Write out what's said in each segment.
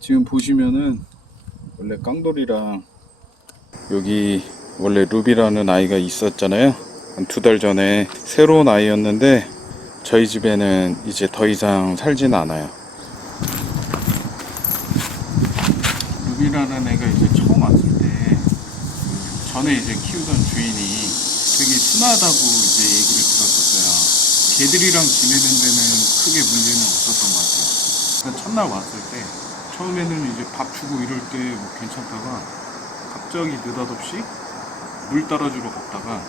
지금 보시면은 원래 깡돌이랑 여기 원래 루비라는 아이가 있었잖아요. 한 두 달 전에 새로운 아이였는데 저희 집에는 이제 더 이상 살진 않아요. 루비라는 애가 이제 처음 왔을 때 전에 이제 키우던 주인이 되게 순하다고 이제 얘기를 들었었어요. 개들이랑 지내는 데는 크게 문제는 없었던 것 같아요. 그러니까 첫날 왔을 때 처음에는 이제 밥 주고 이럴 때 뭐 괜찮다가 갑자기 느닷없이 물 따라주러 갔다가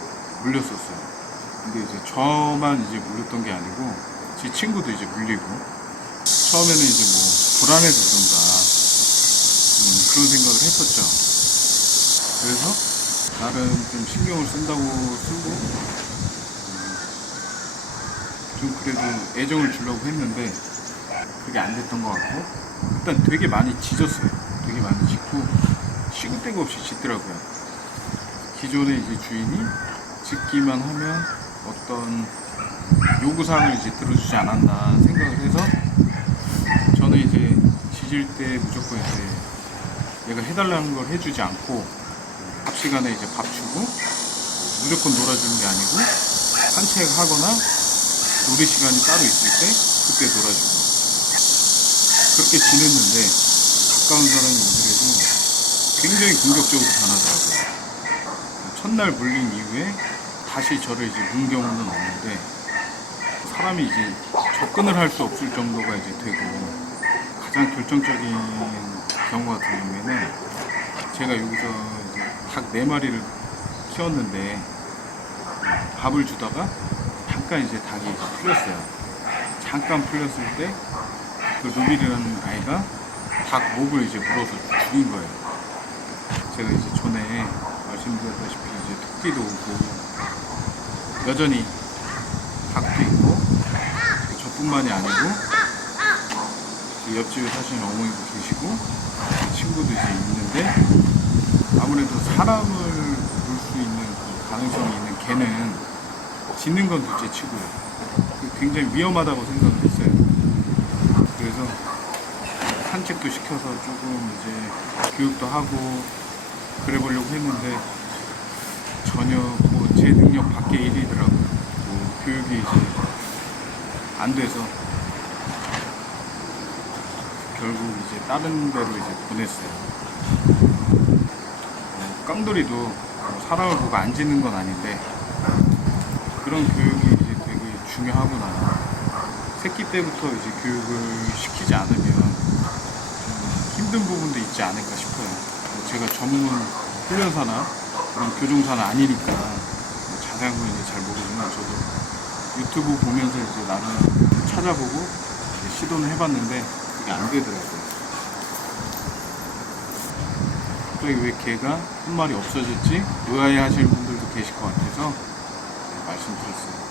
물렸었어요. 근데 이제 저만 이제 물렸던 게 아니고 제 친구도 이제 물리고 처음에는 이제 뭐 불안해서 그런가 음, 그런 생각을 했었죠. 그래서 나름 좀 신경을 쓴다고 쓰고 음, 좀 그래도 애정을 주려고 했는데 그게 안 됐던 것 같고 일단 되게 많이 짖었어요. 되게 많이 짖고 때가 없이 짖더라고요. 기존에 이제 주인이 짖기만 하면 어떤 요구사항을 이제 들어주지 않았나 생각을 해서 저는 이제 짖을 때 무조건 이제 얘가 해달라는 걸 해주지 않고 밥 시간에 이제 밥 주고 무조건 놀아주는 게 아니고 산책하거나 놀이 시간이 따로 있을 때 그때 놀아주고 그렇게 지냈는데 가까운 사람이 오더라도 굉장히 공격적으로 변하더라고요. 첫날 물린 이후에 다시 저를 이제 문 경우는 없는데 사람이 이제 접근을 할 수 없을 정도가 이제 되고 가장 결정적인 경우 같은 경우에는 제가 여기서 이제 닭네 마리를 키웠는데 밥을 주다가 잠깐 이제 닭이 풀렸어요. 잠깐 풀렸을 때 그 루빌이라는 아이가 닭 목을 이제 물어서 죽인 거예요. 제가 이제 전에 말씀드렸다시피 이제 토끼도 오고 여전히 닭도 있고 저뿐만이 아니고 그 옆집에 사시는 어머니도 계시고 친구도 이제 있는데 아무래도 사람을 볼 수 있는 그 가능성이 있는 개는 짖는 건 둘째 치고요. 그 굉장히 위험하다고 생각을 했어요. 산책도 시켜서 조금 이제 교육도 하고 그래 보려고 했는데 전혀 뭐 제 능력 밖의 일이더라고요. 뭐 교육이 이제 안 돼서 결국 이제 다른 데로 이제 보냈어요. 어, 깡돌이도 뭐 사람을 보고 안 짖는 건 아닌데 그런 교육이 이제 되게 중요하구나. 새끼 때부터 이제 교육을 시키지 않으면 좀 힘든 부분도 있지 않을까 싶어요. 뭐 제가 전문 훈련사나 그런 교종사는 아니니까 뭐 자세한 건 이제 잘 모르지만 저도 유튜브 보면서 이제 나름 찾아보고 시도는 해봤는데 그게 안 되더라고요. 갑자기 왜 개가 한 마리 없어졌지? 의아해 하시는 분들도 계실 것 같아서 말씀드렸어요.